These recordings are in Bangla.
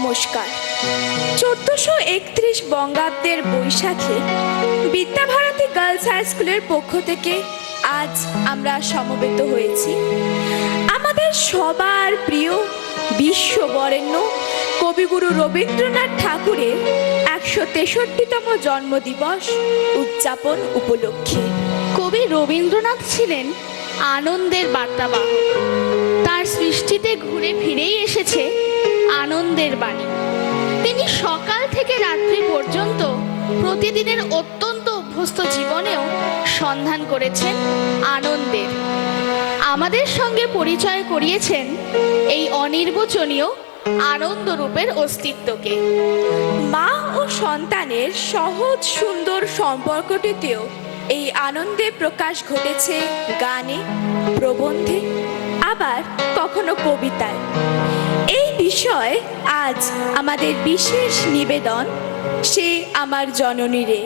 নমস্কার। 1431 বঙ্গাব্দের বৈশাখে বিদ্যাভারতী গার্লস হাই স্কুলের পক্ষ থেকে আজ আমরা সমবেত হয়েছি আমাদের সবার প্রিয় বিশ্ববরেণ্য কবিগুরু রবীন্দ্রনাথ ঠাকুরের 163তম জন্মদিবস উদযাপন উপলক্ষে। কবি রবীন্দ্রনাথ ছিলেন আনন্দের বার্তাবাহক। তার সৃষ্টিতে ঘুরে ফিরেই এসেছে আনন্দের বাণী। তিনি সকাল থেকে রাত্রি পর্যন্ত প্রতিদিনের অত্যন্ত অভ্যস্ত জীবনেও সন্ধান করেছেন আনন্দের। আমাদের সঙ্গে পরিচয় করিয়েছেন এই অনির্বচনীয় আনন্দরূপের অস্তিত্বকে। মা ও সন্তানের সহজ সুন্দর সম্পর্কটিতেও এই আনন্দে প্রকাশ ঘটেছে গানে, প্রবন্ধে, আবার কখনো কবিতায়। এই বিষয়ে আজ আমাদের বিশেষ নিবেদন, সে আমার জননী রে।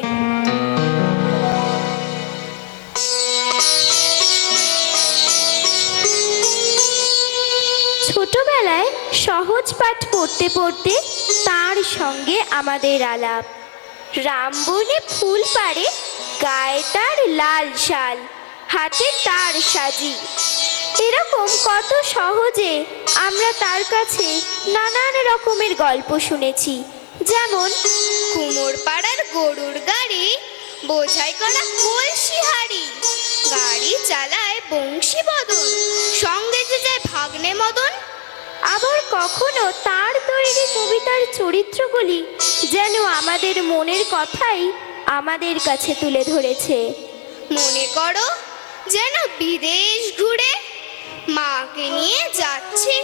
ছোটবেলায় সহজ পাঠ পড়তে পড়তে তার সঙ্গে আমাদের আলাপ। রাম বনে ফুল পাড়ে, গায়ে তার লাল শাল, হাতে তার সাজি। এরকম কত সহজে আমরা তার কাছে নানান রকমের গল্প শুনেছি। যেমন কুমোর পাড়ার গরুর গাড়ি, বোঝাই করা কলসি হাড়ি, গাড়ি চালায় বংশী বদন, সঙ্গে যে যায় ভাগ্নে মদন। আবার কখনো তার তৈরি কবিতার চরিত্রগুলি যেন আমাদের মনের কথাই আমাদের কাছে তুলে ধরেছে। মনে করো যেন বিদেশ ঘুরে মাকে নিয়ে যাচ্ছে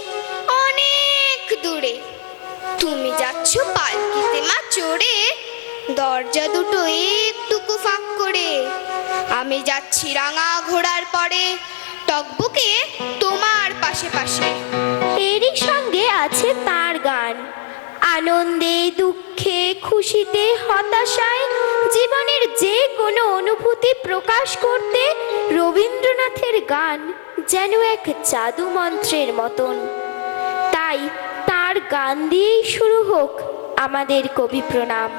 অনেক দূরে। তুমি যাচ্ছ পালকিতে মা চড়ে, দরজা দুটো একটুকু ফাঁক করে। আমি যাচ্ছি রাঙা ঘোড়ার পরে, টকবুকে তোমার পাশে পাশে। এরই সঙ্গে আছে তার গান। আনন্দে, দুঃখে, খুশিতে, হতাশায়, জীবনের যে কোনো অনুভূতি প্রকাশ করতে রবীন্দ্রনাথের গান যেন এক জাদু মন্ত্রের মতন। তাই তার গান দিয়েই শুরু হোক আমাদের কবি প্রণাম।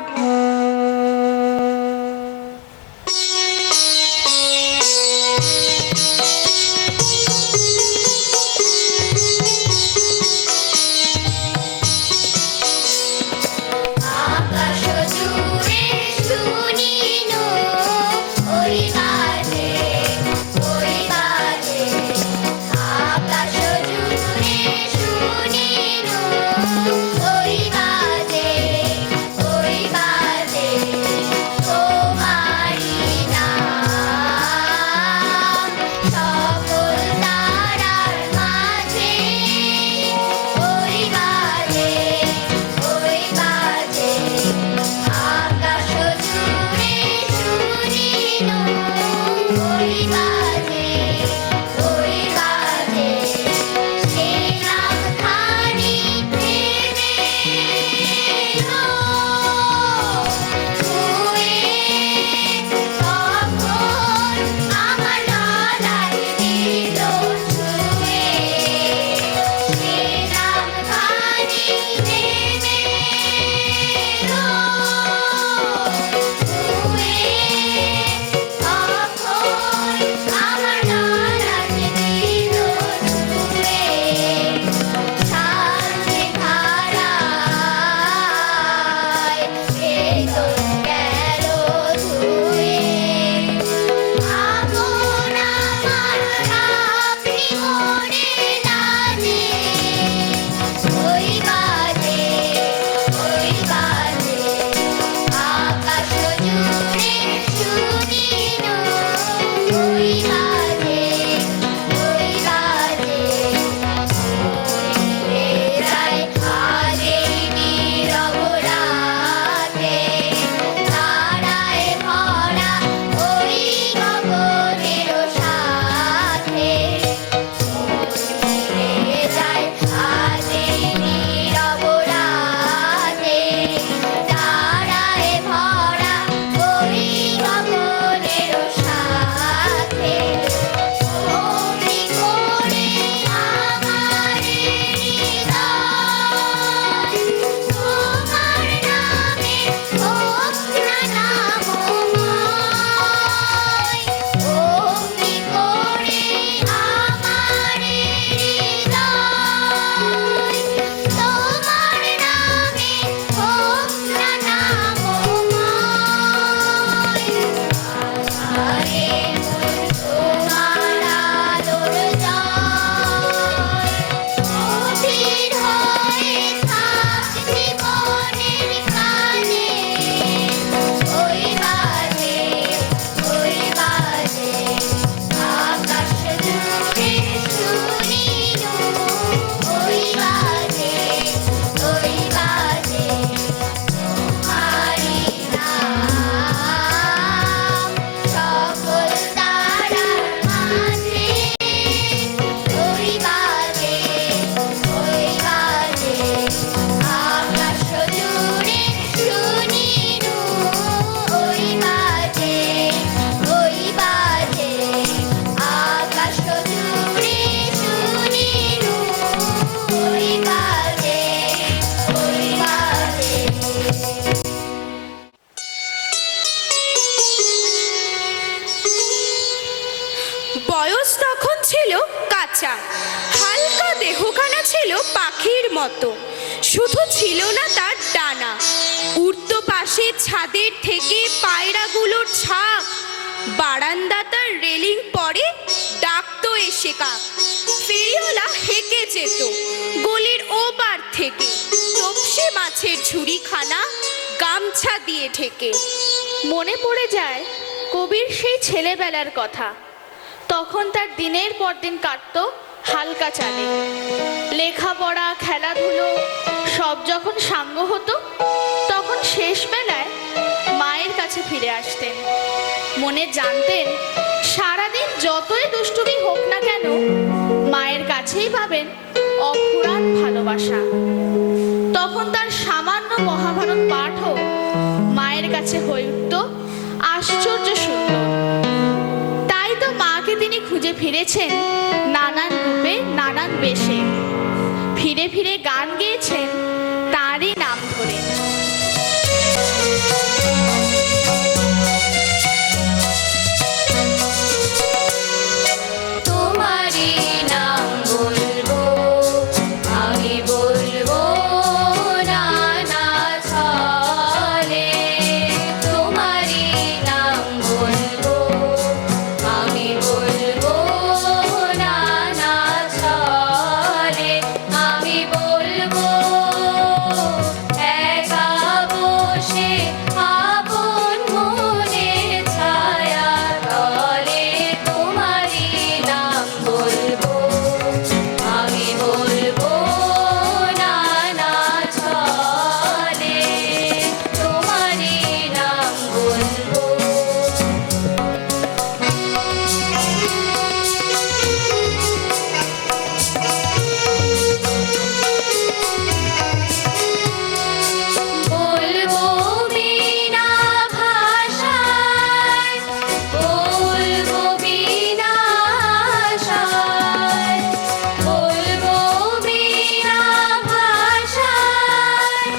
মতো। শুধু ছিল না তার ডানা, উড়তো পাশে ছাদের থেকে পায়রাগুলোর ছাপ। বারান্দা তার রেলিং পরে ডাকতো এসে কাক। ফেরিওয়ালা হেঁকে যেত গলির ওপার থেকে, তপসে মাছের ঝুড়িখানা গামছা দিয়ে ঢেকে। মনে পড়ে যায় কবির সেই ছেলেবেলার কথা। তখন তার দিনের পর দিন কাটতো হালকা চালে। লেখাপড়া, খেলাধুলো সব যখন সাঙ্গ হতো, তখন শেষ বেলায় মায়ের কাছে ফিরে আসতেন। মনে জানতেন সারাদিন যতই দুষ্টুমি হোক না কেন, মায়ের কাছেই পাবেন অফুরান ভালোবাসা। তখন তার সামান্য মহাভারত পাঠও মায়ের কাছে হয়ে উঠত আশ্চর্য সুন্দর। তাই তো মাকে তিনি খুঁজে ফিরেছেন নানান রূপে, নানান বেশে। ফিরে ফিরে গান গেয়েছেন তারই নাম ধরে। তোমারই নাম বলবো, আমি বলবো নানা ছলে। তোমারই নাম বলবো, আমি বলবো নানা ছলে। আমি বলবো একা বসে আপন মনে ছায়া তলে। তোমারই নাম বলবো, আমি বলবো নানা ছলে। তোমারই নাম বলবো। বলবো বিনা ভাষায়, বলবো বিনা আশায়। বলবো বিনা ভাষায়,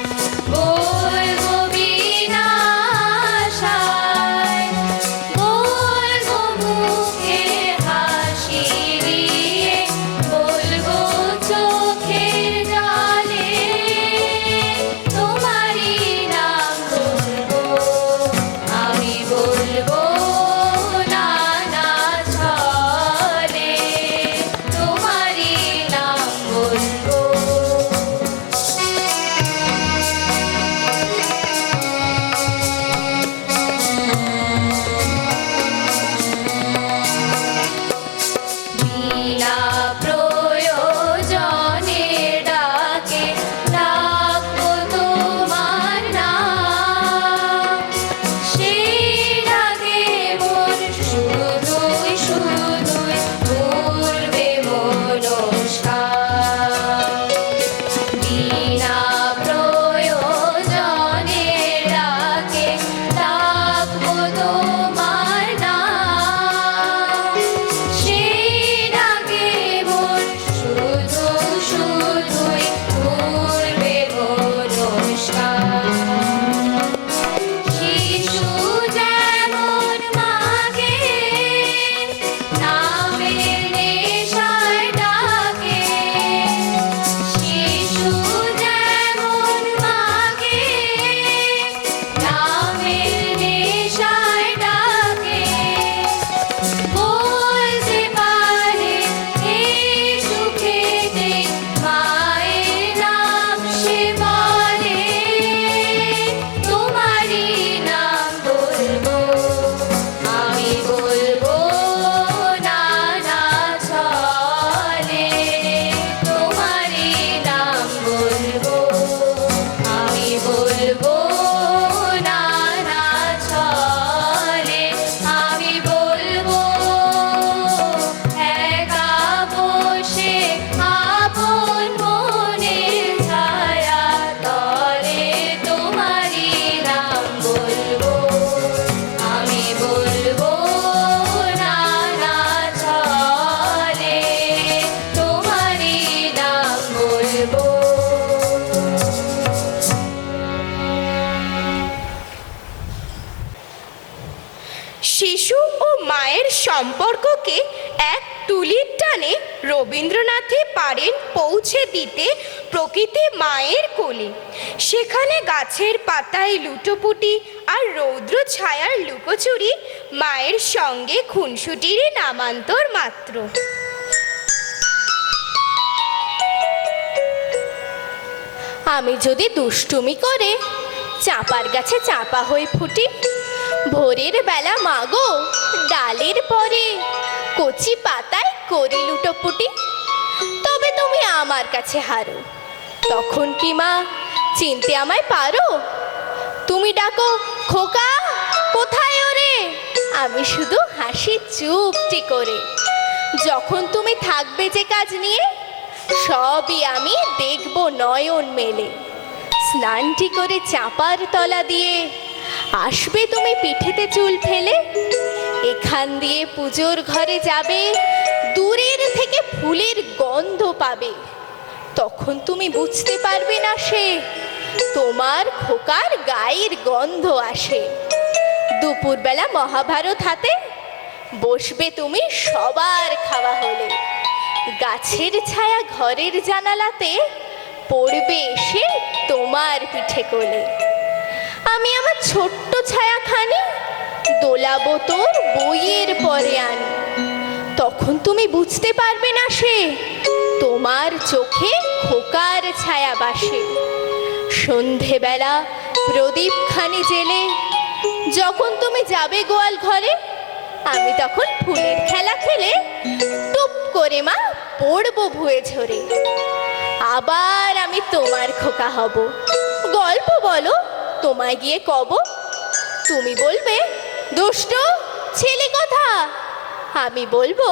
বলবো বিনা আশায়। বলবো মুখে হাসি দিয়ে, বলবো চোখের জলে। তোমারই নাম বলবো, আমি বলবো নানা ছলে। তোমারই নাম বলবো। বিনা প্রয়োজনে ডাকে ডাকবো তোমার নাম। সেই ডাকে মন শুধুই শুধুই করবে মনস্কার। বিনা প্রয়োজনে ডাকে ডাকবো তোমার নাম। সেই ডাকে মন শুধু শুধুই করবে মনস্কার। শিশু যেমন মাকে নামের নেশায় ডাকে, শিশু যেমন মাকে নামের নেশায় ডাকে। বলতে পারে এই সুখেতে মায়ের নাম সে বলে। তোমারই নাম বলবো, আমি বলবো নানা ছলে। তোমারই নাম বলবো, আমি বলবো নানা ছলে। আমি বলবো একা বসে আপন মনে ছায়া তলে। তোমারই নাম বলবো, আমি বলবো নানা ছলে। তোমারই নাম বলবো। শিশু ও মায়ের সম্পর্ককে এক তুলির টানে রবীন্দ্রনাথে পারেন পৌঁছে দিতে প্রকৃতি মায়ের কোলে। সেখানে গাছের পাতায় লুটোপুটি আর রৌদ্র ছায়ার লুকোচুরি মায়ের সঙ্গে খুনসুটিরই নামান্তর মাত্র। আমি যদি দুষ্টুমি করে চাঁপার গাছে চাঁপা হয়ে ফুটি, ভোরের বেলা মাগো ডালের পরে কচি পাতায় করি লুটোপুটি, তবে তুমি আমার কাছে হারো। তখন কি মা চিনতে আমায় পারো? তুমি ডাকো খোকা কোথায় ওরে, আমি শুধু হাসি চুপটি করে। যখন তুমি থাকবে যে কাজ নিয়ে, সবই আমি দেখব নয়ন মেলে। স্নানটি করে চাপার তলা দিয়ে আসবে তুমি পিঠেতে চুল ফেলে। এখান দিয়ে পুজোর ঘরে যাবে, দূরের থেকে ফুলের গন্ধ পাবে। তখন তুমি বুঝতে পারবে না সে তোমার খোকার গায়ের গন্ধ আসে। দুপুরবেলা মহাভারত হাতে বসবে তুমি সবার খাওয়া হলে। গাছের ছায়া ঘরের জানালাতে পড়বে এসে তোমার পিঠে কোলে। আমি আমার ছোট্ট ছায়াখানি দোলাবো তোর বইয়ের পরে আনি। তখন তুমি বুঝতে পারবে না সে তোমার চোখে খোকার ছায়া বাসে। সন্ধেবেলা প্রদীপখানি জেলে যখন তুমি যাবে গোয়াল ঘরে, আমি তখন ফুলের খেলা খেলে টুপ করে মা পড়বো ভুয়ে ঝরে। আবার আমি তোমার খোকা হব, গল্প বলো তোমায় গিয়ে কব। তুমি বলবে দুষ্ট ছেলে কথা, আমি বলবো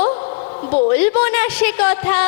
বলবো না সে কথা।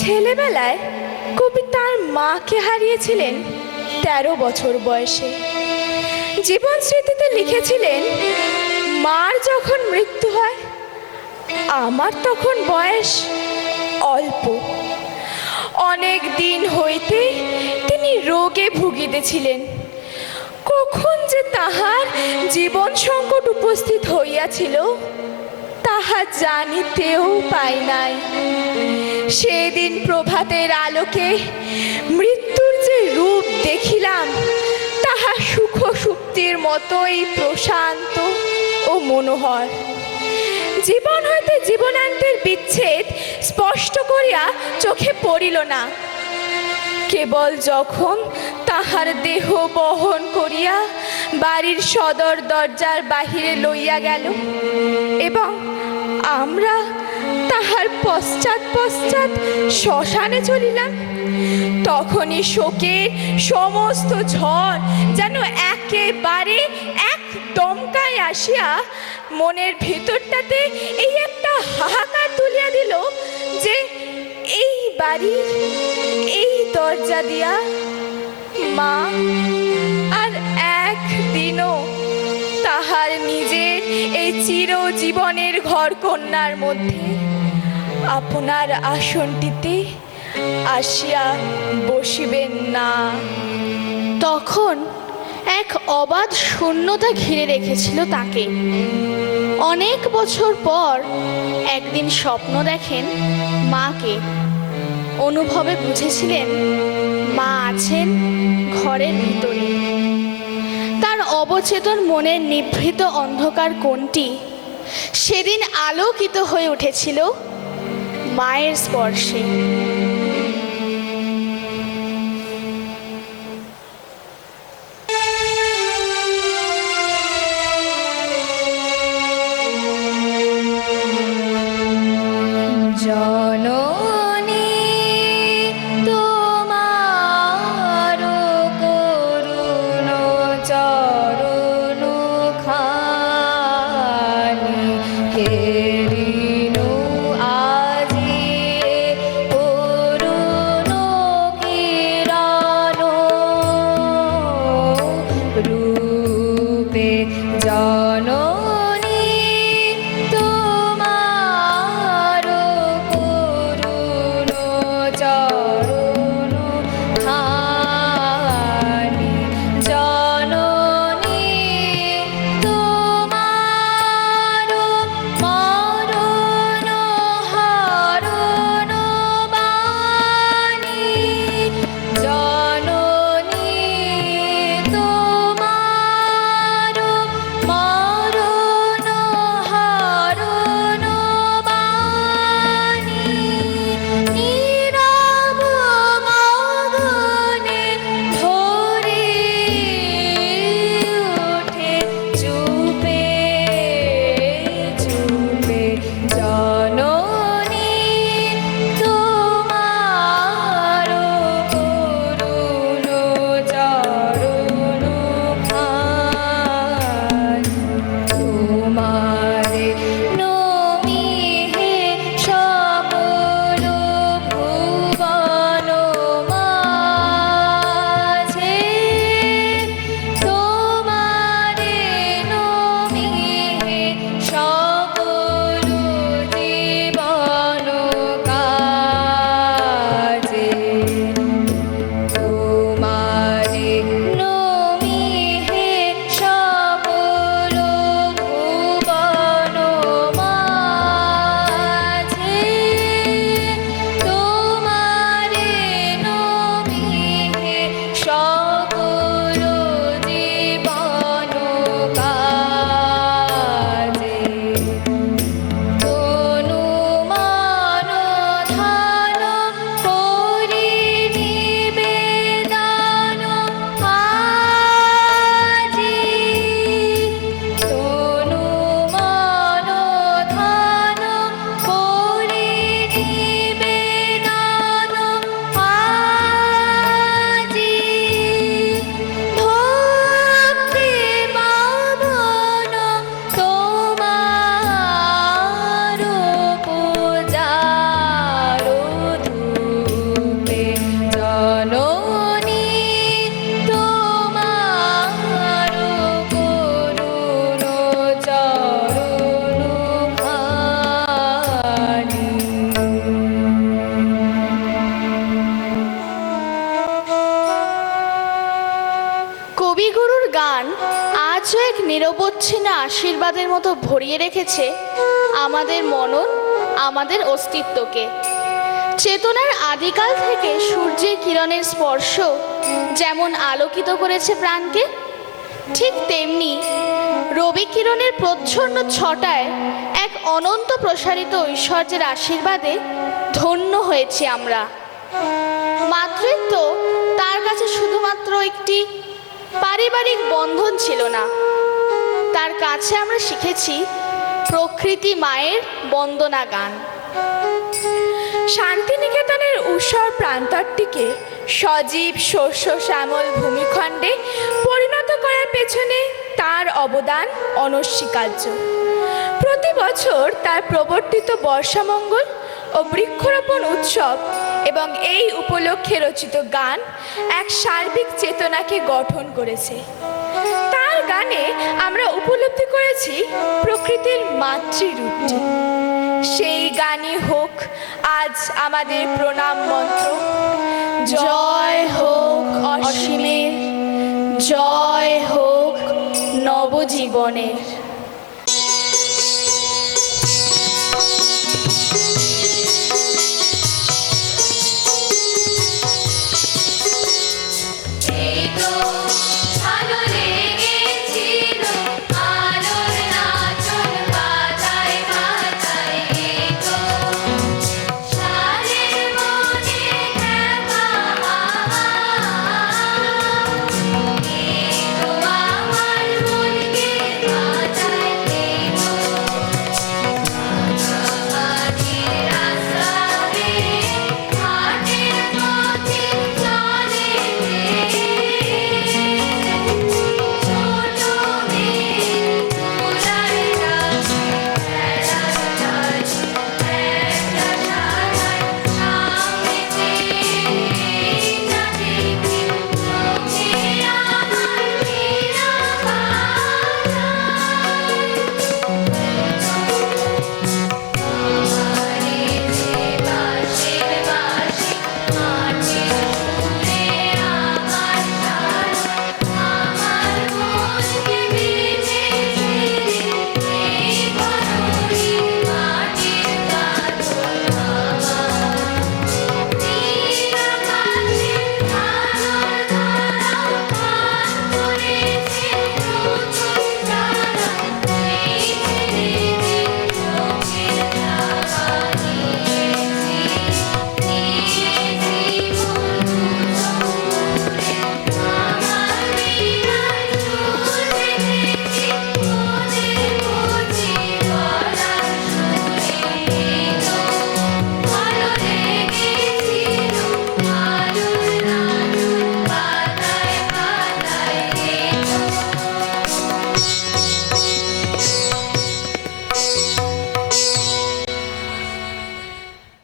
ছেলেবেলায় কবি তার মাকে হারিয়েছিলেন 13 বছর বয়সে। জীবন স্মৃতিতে লিখেছিলেন, মার যখন মৃত্যু হয় আমার তখন বয়স অল্প। অনেক দিন হইতে তিনি রোগে ভুগিতেছিলেন। কখন যে তাহার জীবন সংকট উপস্থিত হইয়াছিল তাহা জানিতেও পাই নাই। সেদিন প্রভাতের আলোকে মৃত্যুর যে রূপ দেখিলাম তাহা সুখ সুপ্তির মতোই প্রশান্ত ও মনোহর। জীবন হইতে জীবনান্তের বিচ্ছেদ স্পষ্ট করিয়া চোখে পড়িল না। কেবল যখন তাহার দেহ বহন করিয়া বাড়ির সদর দরজার বাহিরে লইয়া গেল এবং আমরা তাহার পশ্চাৎ পশ্চাৎ শ্মশানে চলিলাম, তখনই শোকের সমস্ত ঝড় যেন একেবারে এক দমকায় আসিয়া মনের ভিতরটাতে এই একটা হাহাকার তুলিয়া দিল যে এই বাড়ির এই দরজা দিয়া মা আর একদিনও তাহার নিজের এই চিরজীবনের ঘর কন্যার মধ্যে আপনার আসনটিতে আসিয়া বসিবেন না। তখন এক অবাধ শূন্যতা ঘিরে রেখেছিল তাকে। অনেক বছর পর একদিন স্বপ্ন দেখেন মাকে। অনুভবে বুঝেছিলেন মা আছেন ঘরের ভিতরে। তার অবচেতন মনের নিভৃত অন্ধকার কোণটি সেদিন আলোকিত হয়ে উঠেছিল মায়ের স্পর্শে। জননী তোমার করুণ চরণ খানি হেরিনু আজি করুণ কিরণ রূপে জননী তোমার করুণ চরণ খানি জননী তোমার মরণ হরণ বাণী জননী তোমার মরণ হরণ বাণী নীরব গগনে ভরে ওঠে চুপে চুপে জননী তোমার করুণ চরণ খানি তোমারে নমি হে সকল ভুবন মাঝে তোমারে নমি হে সকল জীবন কাজে তোমারে নমি হে সকল ভুবন মাঝে তোমারে নমি হে সকল জীবন কাজে তনু মন ধান করি নিবেদন আজি তনু মন ধান করি নিবেদন আজি ভক্তি পাবন তোমার পূজার ধূপে জননী তোমার করুণ চরণ খানি কবিগুরুর গান আজও এক নিরবচ্ছিন্ন আশীর্বাদের মতো ভরিয়ে রেখেছে আমাদের মনন, আমাদের অস্তিত্বকে। চেতনার আদিকাল থেকে সূর্যের কিরণের স্পর্শ যেমন আলোকিত করেছে প্রাণকে, ঠিক তেমনি রবি কিরণের প্রচ্ছন্ন ছটায় এক অনন্ত প্রসারিত ঐশ্বর্যের আশীর্বাদে ধন্য হয়েছি আমরা। মাতৃত্ব তার কাছে শুধুমাত্র একটি পারিবারিক বন্ধন ছিল না, তার কাছে আমরা শিখেছি প্রকৃতি মায়ের বন্দনা গান। শান্তিনিকেতনের উষর প্রান্তরটিকে সজীব শস্য শ্যামল ভূমিখণ্ডে পরিণত করার পেছনে তার অবদান অনস্বীকার্য। প্রতি বছর তার প্রবর্তিত বর্ষামঙ্গল ও বৃক্ষরোপণ উৎসব এবং এই উপলক্ষে রচিত গান এক সার্বিক চেতনাকে গঠন করেছে। তার গানে আমরা উপলব্ধি করেছি প্রকৃতির মাতৃরূপটি, সেই গানই হোক আজ আমাদের প্রণাম মন্ত্র। জয় হোক অসীমের, জয় হোক নবজীবনের।